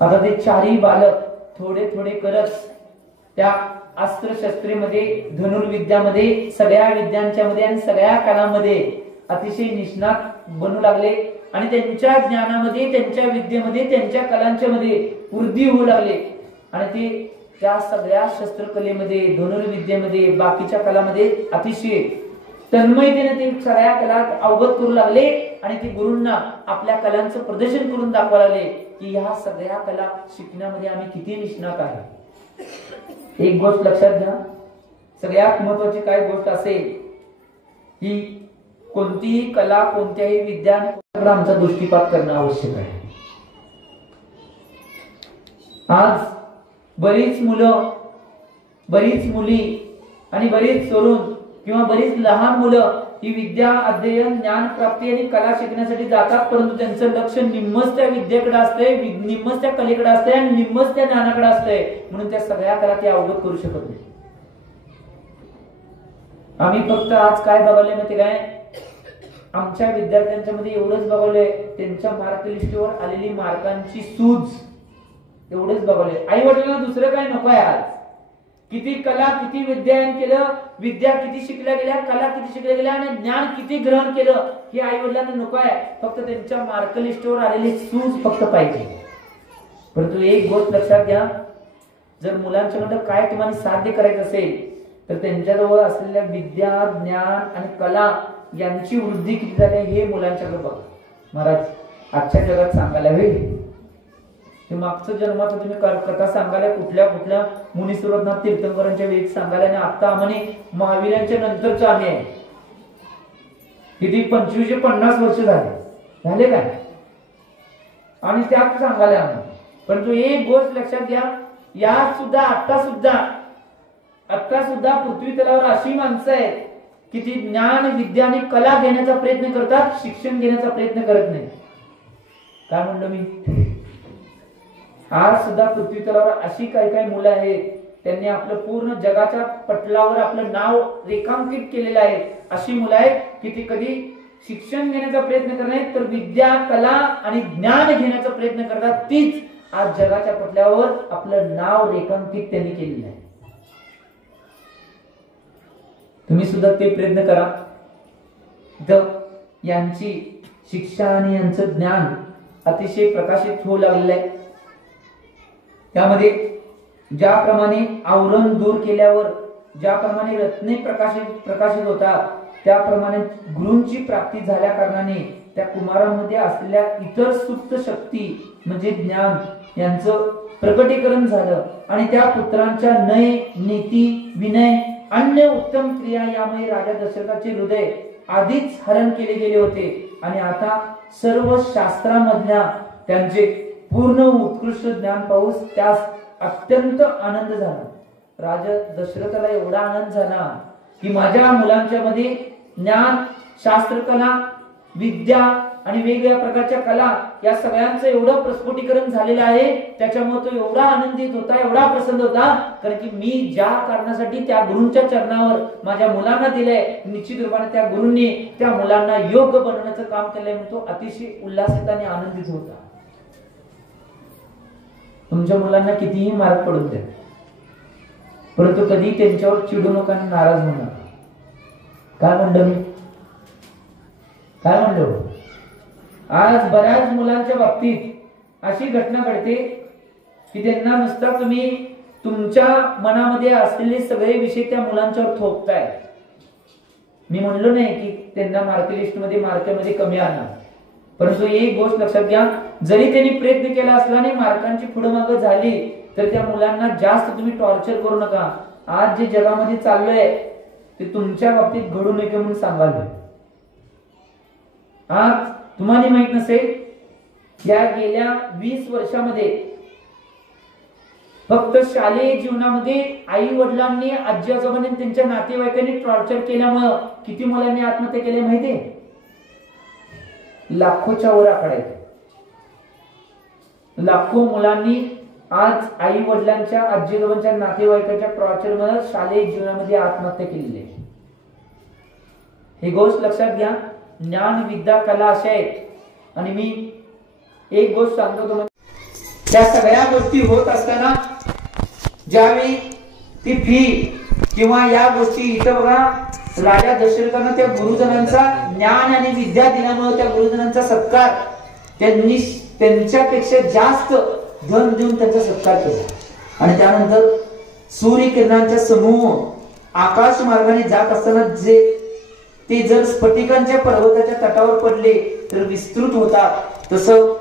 आता ते 4ही बालक थोडे थोडे करत त्या अस्त्रशस्त्रेमध्ये, धनुर्विद्यामध्ये, सगळ्या विद्यांच्या मध्ये आणि सगळ्या कलांमध्ये अतिशय निष्णात बनू लागले. आणि त्यांच्या ज्ञानामध्ये, त्यांच्या विद्येमध्ये, त्यांच्या कलांच्या मध्ये वृद्धी होऊ लागले. आणि ते त्या सगळ्या शस्त्रकलेमध्ये, धनुर्विद्येमध्ये, बाकीच्या कलामध्ये अतिशय तन्मयतेने ते सगळ्या कला अवगत करू लागले. आणि ते गुरूंना आपल्या कलांचं प्रदर्शन करून दाखवा लागले की ह्या सगळ्या कला शिकण्यामध्ये आम्ही किती निष्णात आहे. एक गोष्ट लक्षात घ्या, सगळ्यात महत्वाची काय गोष्ट असेल की कोणतीही कला, कोणत्याही विद्या आमचा दृष्टिपात करणं आवश्यक आहे. आज बरीच मुलं, बरीच मुली आणि बरीच तरुण किंवा बरीच लहान मुलं ही विद्या अध्ययन, ज्ञान प्राप्ती आणि कला शिकण्यासाठी जातात. परंतु त्यांचं लक्ष निम्मच त्या विद्येकडे असतंय, निम्मच त्या कलेकडे असतंय आणि निम्मच त्या ज्ञानाकडे असतंय. म्हणून त्या सगळ्या कला ते अवगत करू शकत नाही. आम्ही फक्त आज काय बघायला माहिती काय, आमच्या विद्यार्थ्यांच्या मध्ये एवढंच बघवलंय, त्यांच्या मार्क लिस्टवर आलेली मार्कांची सूज एवढंच बघवलंय. आई वडिलांना दुसरं काय नको आहे. आज किती कला, किती विद्यायन केलं, विद्या किती शिकल्या गेल्या, कला किती शिकल्या गेल्या आणि ज्ञान किती ग्रहण केलं, हे आई वडिलांना नको आहे. फक्त त्यांच्या मार्क लिस्टवर आलेली सूज फक्त पाहिजे. परंतु एक गोष्ट लक्षात घ्या, जर मुलांच्याकडे काय तुम्हाला साध्य करायचं असेल तर त्यांच्याजवळ असलेल्या विद्या, ज्ञान आणि कला यांची वृद्धी किती झाली हे मुलांच्याकडे बघा. महाराज आजच्या जगात सांगायला होईल ते मागचं जन्माचं तुम्ही कथा सांगायला कुठल्या कुठल्या मुनीसुरनाथ तीर्थंकरांच्या वेळी सांगायला, आणि आता आम्ही महावीरांच्या नंतरच्या आम्ही आहे किती 25-50 वर्ष झाले काय, आणि त्यात सांगायला आम्ही. परंतु एक गोष्ट लक्षात घ्या, यात सुद्धा आता सुद्धा पृथ्वी तलावर अशी माणसं आहेत की ती ज्ञान, विद्या आणि कला घेण्याचा प्रयत्न करतात, शिक्षण घेण्याचा प्रयत्न करत नाही. काय म्हणलं मी, आज सुद्धा पृथ्वी तलावर अशी काही मुलं आहेत, त्यांनी आपलं पूर्ण जगाच्या पटलावर आपलं नाव रेखांकित केलेलं आहे. अशी मुलं आहेत की ती कधी शिक्षण घेण्याचा प्रयत्न करत नाहीत, तर विद्या, कला आणि ज्ञान घेण्याचा प्रयत्न करतात. तीच आज जगाच्या पटलावर आपलं नाव रेखांकित त्यांनी केलेलं आहे. तुम्ही सुद्धा ते प्रयत्न करा. यांची शिक्षा आणि यांचं ज्ञान अतिशय प्रकाशित होऊ लागलेलं आहे. त्यामध्ये ज्याप्रमाणे आवरण दूर केल्यावर ज्याप्रमाणे रत्ने प्रकाशित होतात, त्याप्रमाणे गुरूंची प्राप्ती झाल्या कारणाने त्या कुमारांमध्ये असलेल्या इतर सुप्त शक्ती म्हणजे ज्ञान यांचं प्रकटीकरण झालं. आणि त्या पुत्रांच्या नय, नीती, विनय, अन्य उत्तम क्रिया यामुळे राजा दशरथाचे हृदय आधीच हरण केले गेले होते. आणि आता सर्व शास्त्रामधल्या त्यांचे पूर्ण उत्कृष्ट ज्ञान पाहून त्यास अत्यंत आनंद झाला. राजा दशरथाला एवढा आनंद झाला की माझ्या मुलांच्या मध्ये ज्ञान, शास्त्रकला, विद्या, आणि वेगवेगळ्या प्रकारच्या कला या सगळ्यांचं एवढं प्रस्फुटीकरण झालेलं आहे, त्याच्यामुळे तो एवढा आनंदित होता, एवढा प्रसन्न होता, कारण की मी ज्या कारणासाठी त्या गुरूंच्या चरणावर माझ्या मुलांना दिलंय, निश्चित रूपाने त्या गुरूंनी त्या मुलांना योग्य बनवण्याचं काम केलंय म्हणून तो अतिशय उल्हासित आणि आनंदित होता. तुमच्या मुलांना कितीही मार्क पडून द्या, परंतु कधी त्यांच्यावर चिडू नका आणि नाराज होऊ नका. काय म्हणलं मी? काय म्हणलो? आज बऱ्याच मुलांच्या बाबतीत अशी घटना घडते की त्यांना नुसता तुम्ही तुमच्या मनामध्ये असलेले सगळे विषय त्या मुलांच्यावर थोपताय. मी म्हणलो नाही की त्यांना मार्क लिस्ट मध्ये मार्कामध्ये कमी आणा, परंतु एक गोष्ट लक्षात घ्या, जरी त्यांनी प्रयत्न केला असला आणि मार्कांची पुढे मागे झाली तर त्या मुलांना जास्त तुम्ही टॉर्चर करू नका. आज जे जगामध्ये चाललंय ते तुमच्या बाबतीत घडू नये म्हणून सांगाल. आज तुम्हाला माहित नसेल, या गेल्या 20 वर्षामध्ये फक्त शालेय जीवनामध्ये आई वडिलांनी, आजी आजोबांनी, त्यांच्या नातेवाईकांनी टॉर्चर केल्यामुळे किती मुलांनी आत्महत्या केली माहितीये? लाखोच्या वर आकडा आहे. लाखो मुलांनी आज आई वडिलांच्या, आजी आजोबांच्या, नातेवाईकांच्या टॉर्चरमुळे शालेय जीवनामध्ये आत्महत्या केलेली आहे. ही गोष्ट लक्षात घ्या. ज्ञान, विद्या, कला अशा आहेत. आणि मी एक गोष्ट सांगतो तुम्हाला, त्या सगळ्या गोष्टी होत असताना ज्यावेळी ती फी किंवा या गोष्टी इथं बघा, राजा दशरथानं त्या गुरुजनांचा ज्ञान आणि विद्या दिल्यामुळे त्या गुरुजनांचा सत्कार त्यांनी त्यांच्यापेक्षा जास्त धन देऊन त्यांचा सत्कार केला. आणि त्यानंतर सूर्यकिरणांच्या समूह आकाश मार्गाने जात असताना जे ते जर स्फटिकांच्या पर्वताच्या तटावर पडले तर विस्तृत होतात, तसं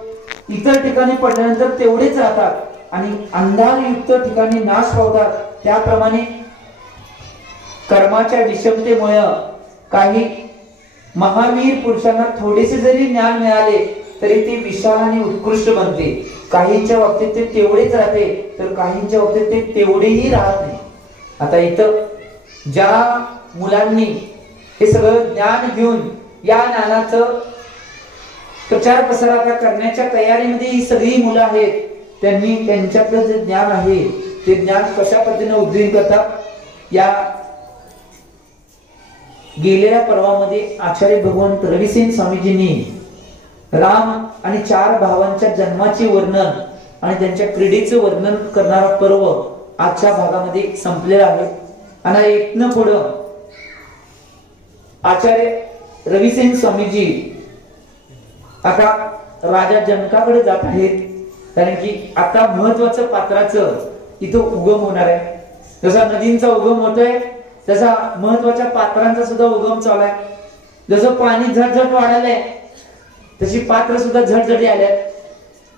इतर ठिकाणी पडल्यानंतर तेवढेच राहतात आणि अंधारयुक्त ठिकाणी नाश पावतात. त्याप्रमाणे कर्माच्या विषमतेमुळे काही महावीर पुरुषांना थोडेसे जरी ज्ञान मिळाले तरी ते विशाल आणि उत्कृष्ट बनते. काहींच्या बाबतीत ते तेवढेच राहते तर काहींच्या बाबतीत ते तेवढेही राहत नाही. आता इथं ज्या मुलांनी हे सगळं ज्ञान घेऊन या ज्ञानाचं प्रचार प्रसार आता करण्याच्या तयारीमध्ये ही सगळी मुलं आहेत, त्यांनी त्यांच्यातलं जे ज्ञान आहे ते ज्ञान कशा पद्धतीने उद्धृत करतात. या गेलेल्या पर्वामध्ये आचार्य भगवंत रविसेन स्वामीजींनी राम आणि 4 भावांच्या जन्माचे वर्णन आणि त्यांच्या क्रीडेचे वर्णन करणारा पर्व आजच्या भागामध्ये संपलेला आहे. आणि इथनं पुढं आचार्य रविसेन स्वामीजी आता राजा जनकाकडे जात आहेत, कारण की आता महत्वाचं पात्राचं इथं उगम होणार आहे. जसा नदींचा उगम होतोय तसा महत्वाच्या पात्रांचा सुद्धा उगम चालू आहे. जसं पाणी झटझट वाढायलंय तशी पात्र सुद्धा झटझटी आल्यात.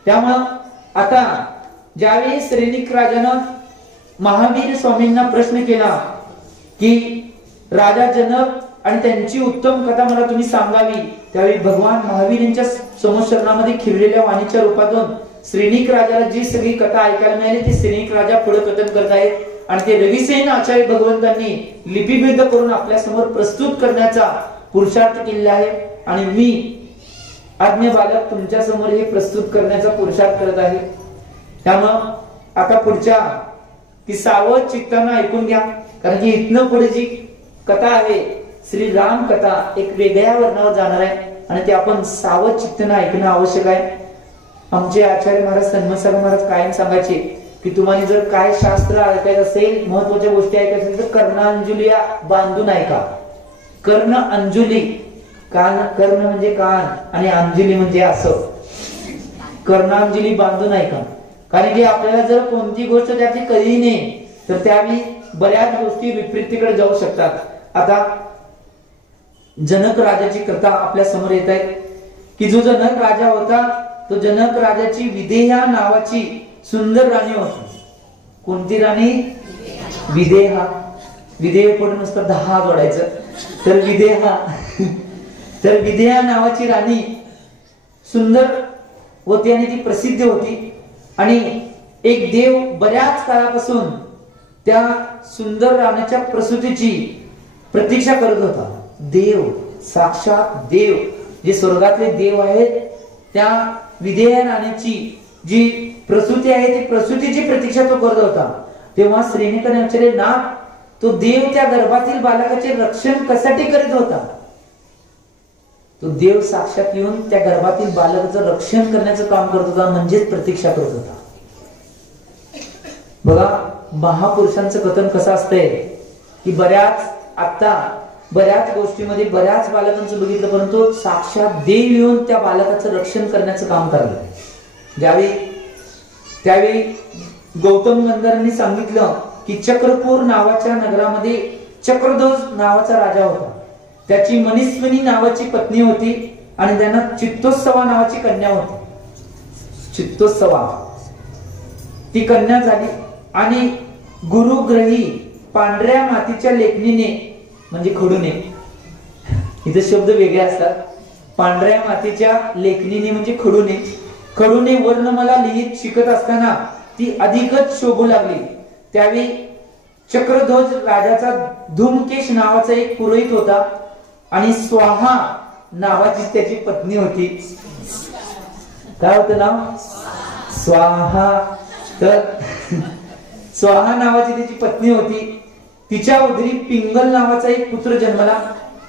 त्यामुळं आता ज्यावेळी श्रीनिक राजानं महावीर स्वामींना प्रश्न केला की राजा जनक आणि त्यांची उत्तम कथा मला तुम्ही सांगावी, त्यावेळी भगवान महावीरांच्या समशरणामध्ये खिरलेल्या वाणीच्या रूपातून श्रीनिक राजाला जी सगळी कथा ऐकायला मिळाली ती श्रीनिक राजा पुढे कथन करत आहेत. आणि ते रविसेन आचार्य भगवंतांनी लिपिबद्ध करून आपल्या समोर प्रस्तुत करण्याचा पुरुषार्थ केलेला आहे. आणि मी आज्ञा बालक तुमच्या समोर हे प्रस्तुत करण्याचा पुरुषार्थ करत आहे. त्यामुळं आता पुढच्या ती सावध चित्तानं ऐकून घ्या, कारण की इथनं पुढे जी कथा आहे श्री राम कथा एक वेगळ्या वर्णावर जाणार आहे आणि ते आपण सावध चित्तानं ऐकणं आवश्यक आहे. आमचे आचार्य महाराज सन्मसागर महाराज कायम सांगायचे की तुम्हाला जर काय शास्त्र ऐकायचं असेल, महत्वाच्या गोष्टी ऐकायच्या असेल तर कर्णांजली बांधून ऐका. कर्ण अंजुली, कान, कर्ण म्हणजे कान आणि अंजली म्हणजे असं, कर्णांजली बांधून ऐका. कारण की आपल्याला जर कोणती गोष्ट त्याची कळली नाही तर त्यावेळी बऱ्याच गोष्टी विपरीतीकडे जाऊ शकतात. आता जनक राजाची कथा आपल्या समोर येत आहे की जो जनक राजा होता तो जनक राजाची विदेहा नावाची सुंदर राणी होती. कोणती राणी? विदेहा. विदेह पुढे नुसतं 10 जोडायचं तर विदेहा. तर विदेहा नावाची राणी सुंदर होती आणि ती प्रसिद्ध होती. आणि एक देव बऱ्याच काळापासून त्या सुंदर राणीच्या प्रसूतीची प्रतीक्षा करत होता. देव, साक्षात देव जे स्वर्गातले देव आहेत त्या विधेय राण्याची जी प्रसूती आहे ती प्रसूतीची प्रतीक्षा तो करत होता, तेव्हा श्रीनिकने विचारले, नाथ तो देव त्या गर्भातील बालकाचे रक्षण कशासाठी करीत होता? तो देव साक्षात येऊन त्या गर्भातील बालकाचं रक्षण करण्याचं काम करत होता, म्हणजेच प्रतीक्षा करत होता. बघा महापुरुषांचं कथन कसं असतंय की बऱ्याच गोष्टीमध्ये बऱ्याच बालकांचं बघितलं, परंतु साक्षात देव येऊन त्या बालकाचं रक्षण करण्याचं काम करलं. त्यावेळी गौतम गंधर्वांनी सांगितलं की चक्रपूर नावाच्या नगरामध्ये चक्रध्वज नावाचा राजा होता. त्याची मनिस्विनी नावाची पत्नी होती आणि त्यांना चित्तोत्सवा नावाची कन्या होती. चित्तोत्सवा ती कन्या झाली आणि गुरुग्रही पांढऱ्या मातीच्या लेखणीने म्हणजे खडूने, इथे शब्द वेगळे असतात, पांढऱ्या मातीच्या लेखणीने म्हणजे खडूने वर्णमाला लिहित शिकत असताना ती अधिकच शोभू लागली. त्यावेळी चक्रध्वज राजाचा धूमकेश नावाचा एक पुरोहित होता आणि स्वाहा नावाची त्याची पत्नी होती. काय होतं नाव? स्वाहा. तर स्वाहा नावाची त्याची पत्नी होती. तिच्या उदरी पिंगल नावाचा एक पुत्र जन्मला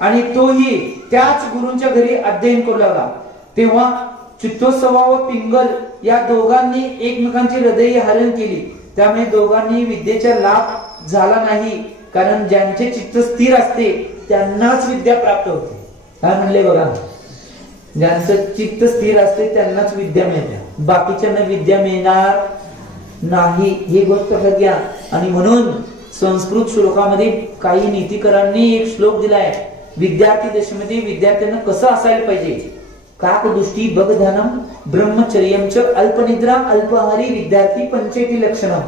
आणि तोही त्याच गुरूंच्या घरी अध्ययन करू लागला. तेव्हा चित्तोत्सवा व पिंगल या दोघांनी एकमेकांची हृदय हरण केली. त्यामुळे दोघांनी विद्येचा लाभ झाला नाही, कारण ज्यांचे चित्त स्थिर असते त्यांनाच विद्या प्राप्त होते. काय म्हणले बघा, ज्यांचं चित्त स्थिर असते त्यांनाच विद्या मिळते, बाकीच्यांना विद्या मिळणार नाही, ही गोष्ट लक्षात घ्या. आणि म्हणून संस्कृत श्लोकामध्ये काही नीतिकरांनी एक श्लोक दिलाय, विद्यार्थी दशेमध्ये विद्यार्थ्यांना कसं असायला पाहिजे. काकदृष्टी बगध्यानम ब्रह्मचर्यम अल्पनिद्रा अल्पाहारी विद्यार्थी पंचेती लक्षणम.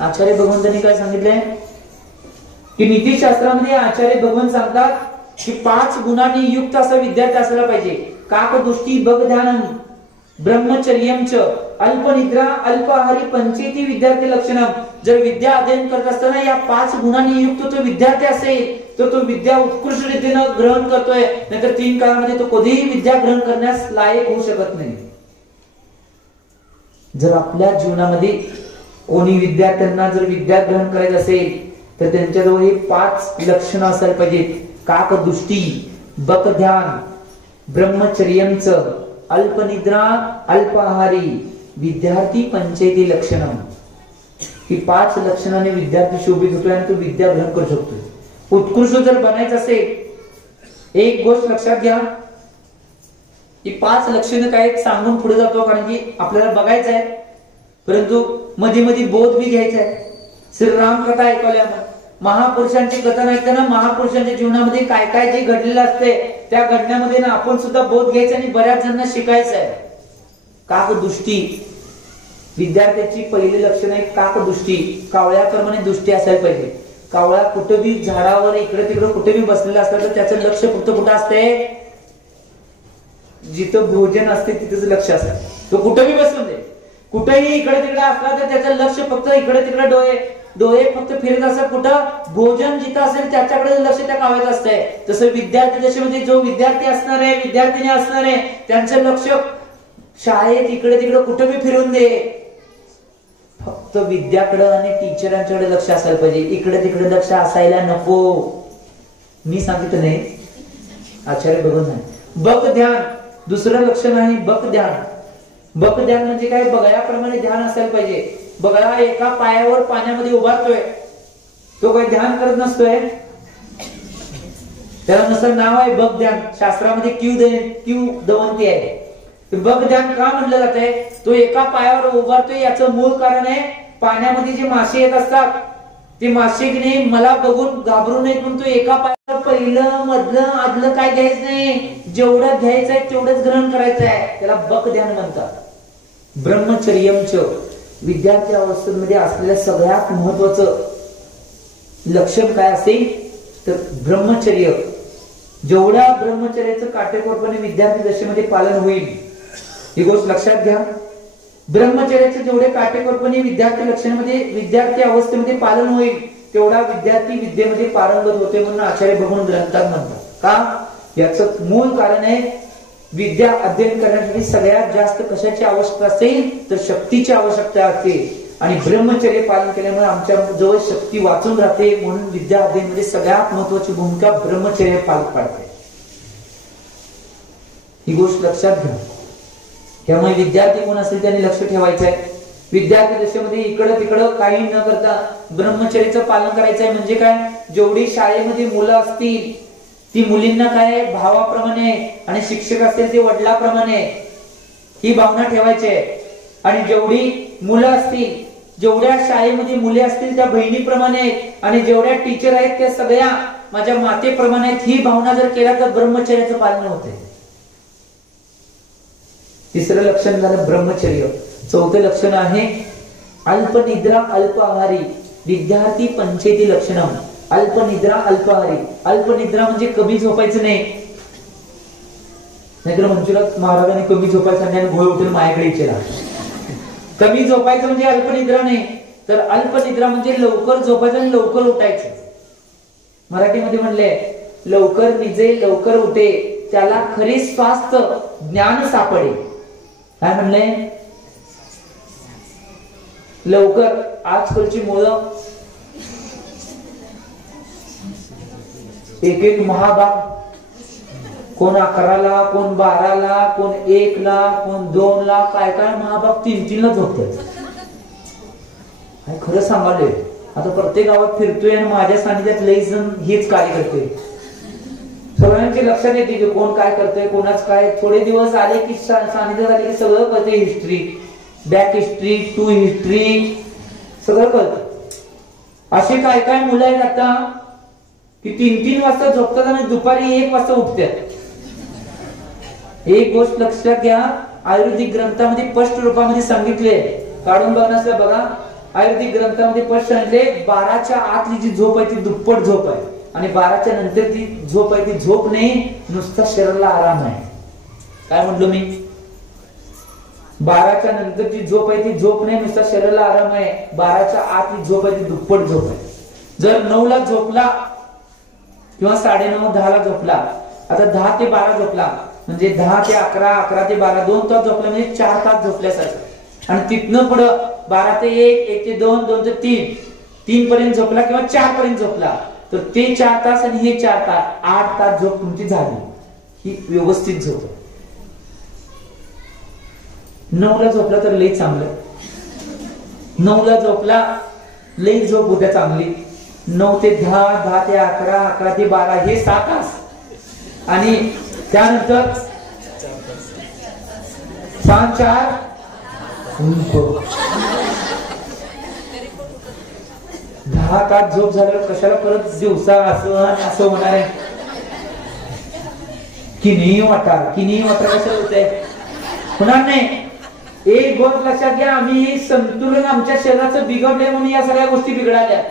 आचार्य भगवंतांनी काय सांगितलंय की नीतिशास्त्रामध्ये आचार्य भगवंत सांगतात की 5 गुणांनी युक्त असा विद्यार्थी असायला पाहिजे. काकदृष्टी बगध्यानम ब्रह्मचर्यम अल्पनिद्रा अल्पाहारी पंचेती विद्यार्थी लक्षणम. जर विद्या अध्ययन करत असताना या 5 गुणांनी युक्त तो विद्यार्थी असेल तर तो विद्या उत्कृष्ट रीतीने ग्रहण करतोय, नाहीतर 3 काळामध्ये तो कधीही विद्या ग्रहण करण्यास लायक होऊ शकत नाही. जर आपल्या जीवनामध्ये कोणी विद्यार्थ्यांना जर विद्या ग्रहण करायचं असेल तर त्यांच्याजवळ हे 5 लक्षणं असायला पाहिजेत. काकदृष्टी, बकध्यान, ब्रह्मचर्यंच, अल्पनिद्रा, अल्पाहारी विद्यार्थी पंचेती लक्षणम. ही 5 लक्षणाने विद्यार्थी शोभित होतोय आणि तो विद्या ग्रहण करू शकतोय. उत्कृष्ट जर बनायचं असेल, एक गोष्ट लक्षात घ्या, ही 5 लक्षणं काय सांगून पुढे जातो, कारण की आपल्याला बघायचं आहे परंतु मध्ये मध्ये बोध बी घ्यायचा आहे. श्रीराम कथा ऐकवल्या, महापुरुषांची कथा ऐकताना महापुरुषांच्या जीवनामध्ये काय काय जे घडलेलं असते त्या घडण्यामध्ये ना आपण सुद्धा बोध घ्यायचा आणि बऱ्याच जणांना शिकायचं आहे. काकदृष्टी, विद्यार्थ्याची पहिली लक्षण आहे काकदृष्टी, कावळ्याप्रमाणे दृष्टी असायला पाहिजे. कावळा कुठे बी झाडावर इकडे तिकडे कुठे बी बसलेला असला तर त्याचं लक्ष फक्त कुठं असते, जिथं भोजन असते तिथेच लक्ष असतं. तो कुठे बी बसून दे, कुठेही इकडे तिकडे असला तर त्याचं लक्ष फक्त इकडे तिकडे, डोळे फक्त फिरत असतात, कुठं भोजन जिथं असेल त्याच्याकडे लक्ष त्या कावळ्याचं असतंय. तसं विद्यार्थी दशेमध्ये जो विद्यार्थी असणार आहे, विद्यार्थिनी असणार आहे, त्यांचं लक्ष शाळेत इकडे तिकडे कुठे बी फिरून दे, फक्त विद्याकडे आणि टीचरांच्याकडे लक्ष असायला पाहिजे. इकडे तिकडे लक्ष असायला नको. मी सांगितलं नाही, आचार्य बघून नाही. बक ध्यान दुसरं लक्षण आहे, बक ध्यान. बक ध्यान म्हणजे काय, बगळ्याप्रमाणे ध्यान असायला पाहिजे. बगळा एका पायावर पाण्यामध्ये उभारतोय, तो काही ध्यान करत नसतोय, त्याला नुसतं नाव आहे बक ध्यान. शास्त्रामध्ये क्यू दवंती आहे. बक ध्यान का म्हटलं जातंय, तो एका पायावर उभारतोय, याचं मूळ कारण आहे पाण्यामध्ये जे मासे येत असतात ते मासे की नाही मला बघून घाबरू नयेत म्हणून तो एका पायावर पहिलं मधलं आदलं काय घ्यायचं नाही, जेवढं घ्यायचंय तेवढंच ग्रहण करायचं आहे, त्याला बक ध्यान म्हणतात. ब्रह्मचर्यंच, विद्यार्थी अवस्थेमध्ये असलेल्या सगळ्यात महत्वाचं लक्षण काय असेल तर ब्रह्मचर्य. जेवढ्या ब्रह्मचर्याचं काटेकोरपणे विद्यार्थी दशेमध्ये पालन होईल ही गोष्ट लक्षात घ्या. ब्रह्मचर्याचे जेवढे काटेकोरपणे विद्यार्थी अवस्थेमध्ये पालन होईल तेवढा विद्यार्थी विद्येमध्ये पारंगत होते म्हणून आचार्य भगवंत ग्रंथात म्हणतात. का, याचं मूळ कारण आहे विद्या अध्ययन करण्यासाठी सगळ्यात जास्त कशाची आवश्यकता असेल तर शक्तीची आवश्यकता असते. आणि ब्रह्मचर्य पालन केल्यामुळे आमच्या जवळ शक्ती वाचून राहते. म्हणून विद्या अध्ययन मध्ये सगळ्यात महत्वाची भूमिका ब्रह्मचर्य पालन पाडते. ही गोष्ट लक्षात घ्या. त्यामुळे विद्यार्थी कोण असेल त्याने लक्ष ठेवायचं आहे. विद्यार्थी दशेमध्ये इकडं तिकडं काही न करता ब्रह्मचर्याचं पालन करायचं आहे. म्हणजे काय, जेवढी शाळेमध्ये मुलं असतील ती मुलींना काय भावाप्रमाणे आणि शिक्षक असतील ते वडिलाप्रमाणे ही भावना ठेवायची आहे. आणि जेवढी मुलं असतील, जेवढ्या शाळेमध्ये मुले असतील त्या बहिणीप्रमाणे आणि जेवढ्या टीचर आहेत त्या सगळ्या माझ्या मातेप्रमाणे ही भावना जर केला तर ब्रह्मचर्याचं पालन होते. तिसरं लक्षण झालं ब्रह्मचर्य. चौथं लक्षण आहे अल्पनिद्रा अल्पाहारी विद्यार्थी पंचेती लक्षणम. अल्पनिद्रा अल्पाहारी. अल्पनिद्रा म्हणजे कमी झोपायचं नाही. नाहीतर मंजुनाथ महाराजांनी कमी झोपायचं आणि घोळ उठून माझ्याकडे इच्छेला. कमी झोपायचं म्हणजे अल्पनिद्रा नाही, तर अल्पनिद्रा म्हणजे लवकर झोपायचं आणि लवकर उठायचं. मराठीमध्ये म्हणले लवकर निजे लवकर उठे त्याला खरे स्वास्थ्य ज्ञान सापडे. काय म्हणले, लवकर. आजकालची मुलं एक एक महाभाग, कोण 11ला, कोण 12ला, कोण 1ला, कोण 2ला, काय काय महाभाग 3-3ला झोपतात. काय खरं सांगाले, आता प्रत्येक गावात फिरतोय आणि माझ्या सानिध्यात लई जण हेच कार्य करतोय. सगळ्यांचे लक्षात येते की कोण काय करतोय, कोणाच काय. थोडे दिवस आले की सानिध्यात आले की सगळं कळते. History, back history, to history सगळं कळतं. असे काय काय मुलं आहेत आता की 3-3 वाजता झोपतात आणि दुपारी 1 वाजता उठतात. एक गोष्ट लक्षात घ्या, आयुर्वेदिक ग्रंथामध्ये स्पष्ट रूपामध्ये सांगितले, काढून बघा बघा, आयुर्वेदिक ग्रंथामध्ये स्पष्ट सांगितले 12च्या आतली जी झोप आहे ती दुप्पट झोप आहे आणि 12च्या नंतर ती झोप आहे ती झोप नाही, नुसता शरीराला आराम आहे. काय म्हटलो मी, 12च्या नंतर जी झोप आहे ती झोप नाही, नुसता शरीराला आराम आहे. 12च्या आत जी झोप आहे ती दुप्पट झोप आहे. जर 9ला झोपला किंवा 9:30-10ला झोपला, आता 10 ते 12 झोपला म्हणजे 10 ते 11, 11 ते 12, 2 तास झोपला म्हणजे 4 तास झोपल्यासारखं. आणि तिथनं पुढं 12 ते 1, 1 ते 2, 2 ते 3 पर्यंत झोपला किंवा 4 पर्यंत झोपला तर ते 4 तास आणि हे 4 तास, 8 तास झोप तुमची झाली. ही व्यवस्थित झोप. 9ला झोपला तर लई चांगलं. 9ला झोपला लई झोप उद्या चांगली. 9 ते 10, 10 ते 11, 11 ते 12 हे 7 तास. आणि त्यानंतर 4 10 तास झोप झाल्यावर कशाला परत दिवसा असं होणार आहे की नाही वाटा कशाला होत आहे, होणार नाही. एक गोष्ट लक्षात घ्या, आम्ही संतुलन आमच्या शरीराचं बिघडले म्हणून या सगळ्या गोष्टी बिघडाल्या.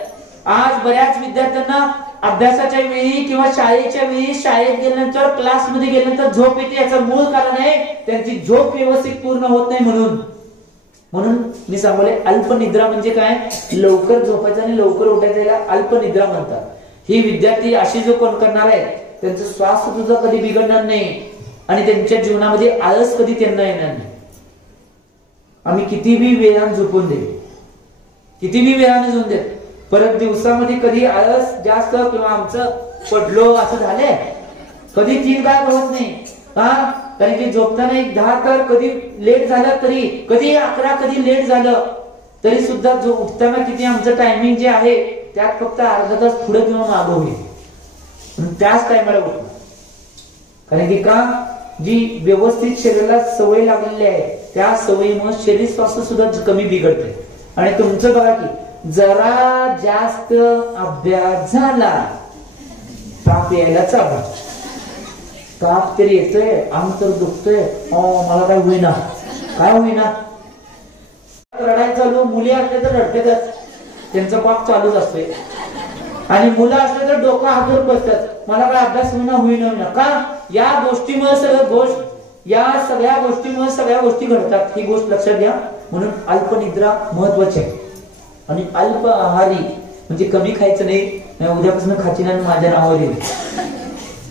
आज बऱ्याच विद्यार्थ्यांना अभ्यासाच्या वेळी किंवा शाळेच्या वेळी, शाळेत गेल्यानंतर क्लासमध्ये गेल्यानंतर झोप येते. याचं मूळ कारण आहे त्यांची झोप व्यवस्थित पूर्ण होत नाही. म्हणून मी सांगले अल्पनिद्रा म्हणजे काय, लवकर झोपायचं आणि लवकर उठायचं, याला अल्पनिद्रा म्हणतात. ही विद्यार्थी अशी जो कोण करणार आहे त्यांचं स्वास्थ्य सुद्धा कधी बिघडणार नाही आणि त्यांच्या जीवनामध्ये आळस कधी त्यांना येणार नाही. आम्ही कितीही वेळाने झोपून दे, कितीही वेळाने झोपून दे, परत दिवसामध्ये कधी आळस जास्त किंवा आमचं पडलो असं झालंय कधी 3 काय होत नाही. का, कारण की झोपताना 10 तर कधी लेट झालं तरी, कधी 11 कधी लेट झालं तरी सुद्धा जो उठताना किती आमचं टायमिंग जे आहे त्यात फक्त अर्धा तास पुढे किंवा मागं होईल. त्याच टायमाला उठणं. कारण की का, जी व्यवस्थित शरीराला सवय लागलेली आहे त्या सवयीमुळे शरीर स्वास्थ्य सुद्धा कमी बिघडते. आणि तुमचं बघा की जरा जास्त अभ्यास झाला ताप यायला चालू, ताप तरी येतोय, अंग तर दुखतोय, मला काय होईना, रडायला चालू. मुली असले तर रडतेच, त्यांचा पाप चालूच असतोय. आणि मुलं असले तर डोकं हातून बसतात, मला काय अभ्यास होईना. का, या गोष्टीमुळे सगळ्या गोष्टी घडतात. ही गोष्ट लक्षात घ्या. म्हणून अल्पनिद्रा महत्वाची आहे. आणि अल्प आहारी म्हणजे कमी खायचं नाही, उद्यापासून खाची ना माझ्या नावावर येईल.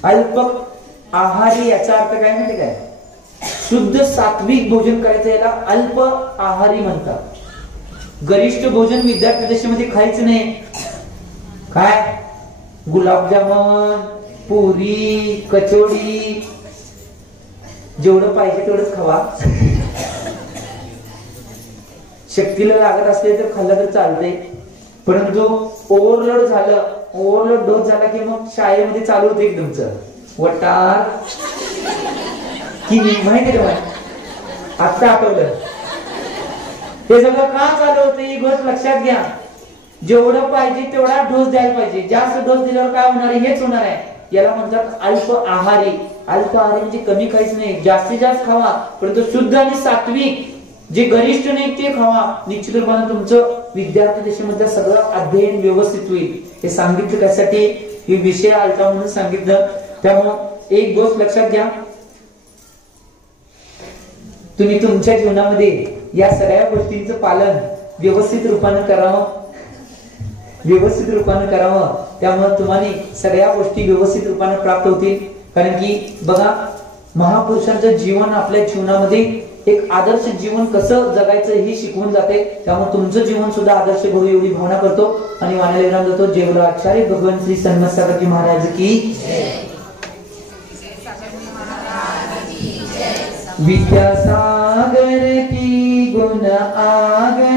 अल्प आहारी याचा अर्थ काय माहिती काय, शुद्ध सात्विक भोजन करायचं, याला अल्प आहारी म्हणतात. गरिष्ठ भोजन विद्यार्थी दशेमध्ये खायचं नाही. काय गुलाबजामुन, पुरी, कचोरी, जेवढं पाहिजे तेवढंच खावा. शक्तीला लागत असले तर खाल्लं तर चालतंय, परंतु ओव्हरलोड झालं, ओव्हरलोड डोस झाला की मग शाळेमध्ये चालू होते की तुमचं वटार की नाही, माहिती का? आता आठवलं. हे सगळं का चालू होतं ही गोष्ट लक्षात घ्या. जेवढं पाहिजे तेवढा डोस द्यायला पाहिजे. जास्त डोस दिल्यावर काय होणार आहे? हेच होणार आहे. याला म्हणतात अल्प आहारी. अल्प आहारी म्हणजे कमी काहीच नाही, जास्तीत जास्त खावा, परंतु शुद्ध आणि सात्विक जे गरिष्ठ नाही ते खावा. निश्चित रूपाने तुमचं विद्यार्थी दशेमध्ये सगळं अध्ययन व्यवस्थित होईल. हे सांगितलं त्यासाठी, हे विषय आलता म्हणून सांगितलं. त्यामुळे एक गोष्ट लक्षात घ्या, तुम्ही तुमच्या जीवनामध्ये या सगळ्या गोष्टींचं पालन व्यवस्थित रूपानं करावं, व्यवस्थित रूपानं करावं. त्यामुळे तुम्हाला सगळ्या गोष्टी व्यवस्थित रूपानं प्राप्त होतील. कारण की बघा, महापुरुषांचं जीवन आपल्या जीवनामध्ये एक आदर्श जीवन कसं जगायचं हे शिकवून जाते. त्यामुळे तुमचं जीवन सुद्धा आदर्श घडू एवढी भावना करतो आणि वाण्याला विराम देतो. जय बोला आचार्य भगवान श्री सन्मत सागर महाराज की, विद्यासागर की गुण आगर